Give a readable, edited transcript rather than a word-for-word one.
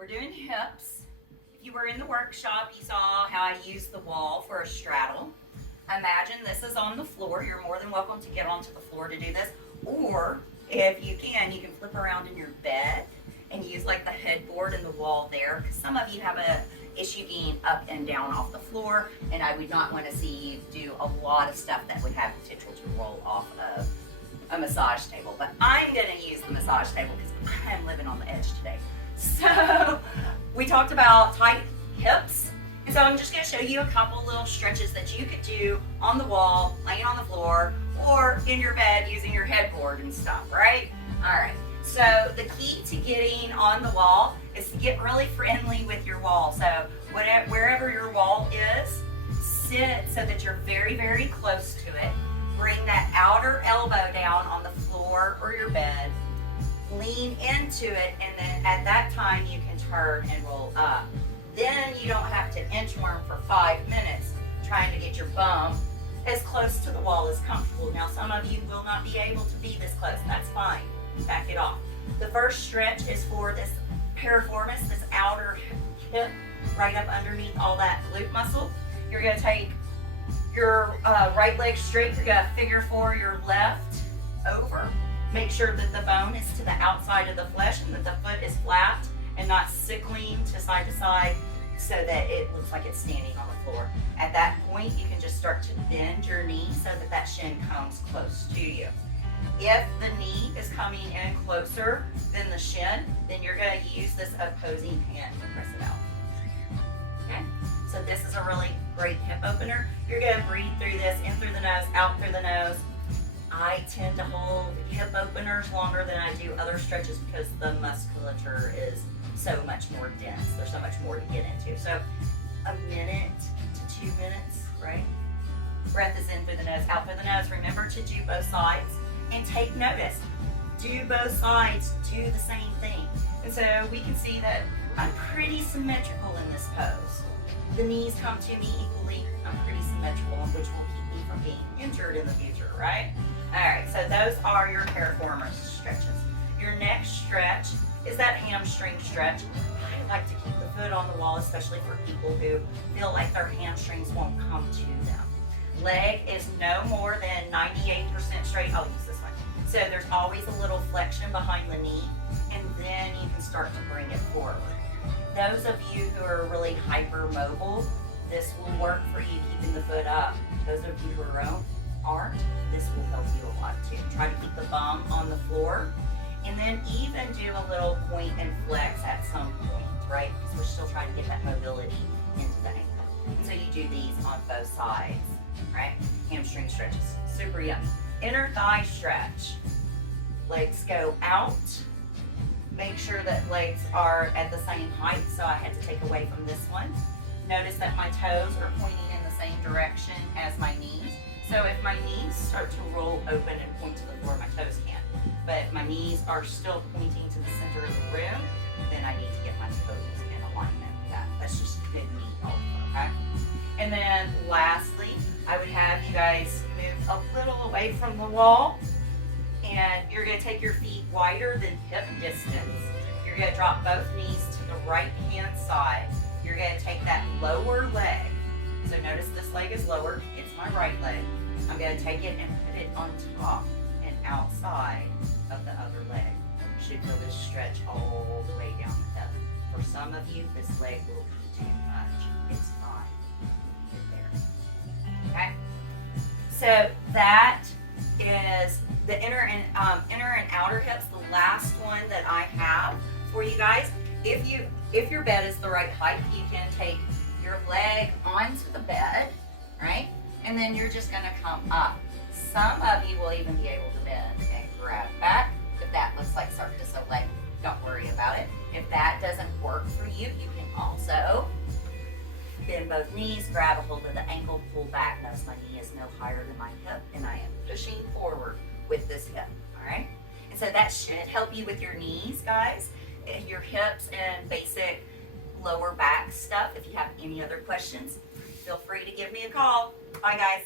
We're doing hips. If you were in the workshop, you saw how I used the wall for a straddle. Imagine this is on the floor. You're more than welcome to get onto the floor to do this. Or if you can flip around in your bed and use like the headboard and the wall there. Because some of you have a issue getting up and down off the floor, and I would not want to see you do a lot of stuff that would have potential to roll off of a massage table. But I'm going to use the massage table because I'm living on the edge today. So we talked about tight hips, and so I'm just going to show you a couple little stretches that you could do on the wall, laying on the floor, or in your bed using your headboard and stuff, right? All right, so the key to getting on the wall is to get really friendly with your wall. So wherever your wall is, sit so that you're very, very close to it. Bring that outer elbow down on the floor or your bed. Lean into it, and then at that time you can turn and roll up. Then you don't have to inchworm for 5 minutes trying to get your bum as close to the wall as comfortable. Now some of you will not be able to be this close. That's fine. Back it off. The first stretch is for this piriformis, this outer hip, right up underneath all that glute muscle. You're going to take your right leg straight. You're going to figure 4 your left over. Make sure that the bone is to the outside of the flesh and that the foot is flat and not sickling to side so that it looks like it's standing on the floor. At that point, you can just start to bend your knee so that that shin comes close to you. If the knee is coming in closer than the shin, then you're going to use this opposing hand to press it out. Okay? So this is a really great hip opener. You're going to breathe through this, in through the nose, out through the nose. I tend to hold hip openers longer than I do other stretches because the musculature is so much more dense. There's so much more to get into. So 1 minute to 2 minutes, right? Breath is in through the nose, out through the nose. Remember to do both sides and take notice. Do both sides, do the same thing. And so we can see that I'm pretty symmetrical in this pose. The knees come to me equally. I'm pretty symmetrical, which will keep me from being injured in the future, right? All right, so those are your piriformis stretches. Your next stretch is that hamstring stretch. I like to keep the foot on the wall, especially for people who feel like their hamstrings won't come to them. Leg is no more than 98% straight. I'll use this one. So there's always a little flexion behind the knee, and then you can start to bring it forward. Those of you who are really hypermobile, this will work for you keeping the foot up. Those of you who aren't, this will help you a lot too. Try to keep the bum on the floor, and then even do a little point and flex at some point, right? Because we're still trying to get that mobility into the ankle. So you do these on both sides, right? Hamstring stretches, super yummy. Inner thigh stretch. Legs go out. Make sure that legs are at the same height, so I had to take away from this one. Notice that my toes are pointing in the same direction as my knees. So if my knees start to roll open and point to the floor, my toes can't. But if my knees are still pointing to the center of the room, then I need to get my toes in alignment with that. That's just good knee health, okay? And then lastly, I would have you guys move a little away from the wall, and you're gonna take your feet wider than hip distance. You're gonna drop both knees to the right hand side. You're gonna take that lower leg. So notice this leg is lower, it's my right leg. I'm going to take it and put it on top and outside of the other leg. You should feel this stretch all the way down the hip. For some of you, this leg will be too much. It's fine. Get there. Okay? So that is the inner and outer hips. The last one that I have for you guys. If your bed is the right height, you can take your leg onto the bed, right? And then you're just gonna come up. Some of you will even be able to bend and grab back. If that looks like Cirque du Soleil, don't worry about it. If that doesn't work for you, you can also bend both knees, grab a hold of the ankle, pull back. Notice my knee is no higher than my hip, and I am pushing forward with this hip, all right? And so that should help you with your knees, guys, your hips, and basic lower back stuff. If you have any other questions, feel free to give me a call. Bye, guys.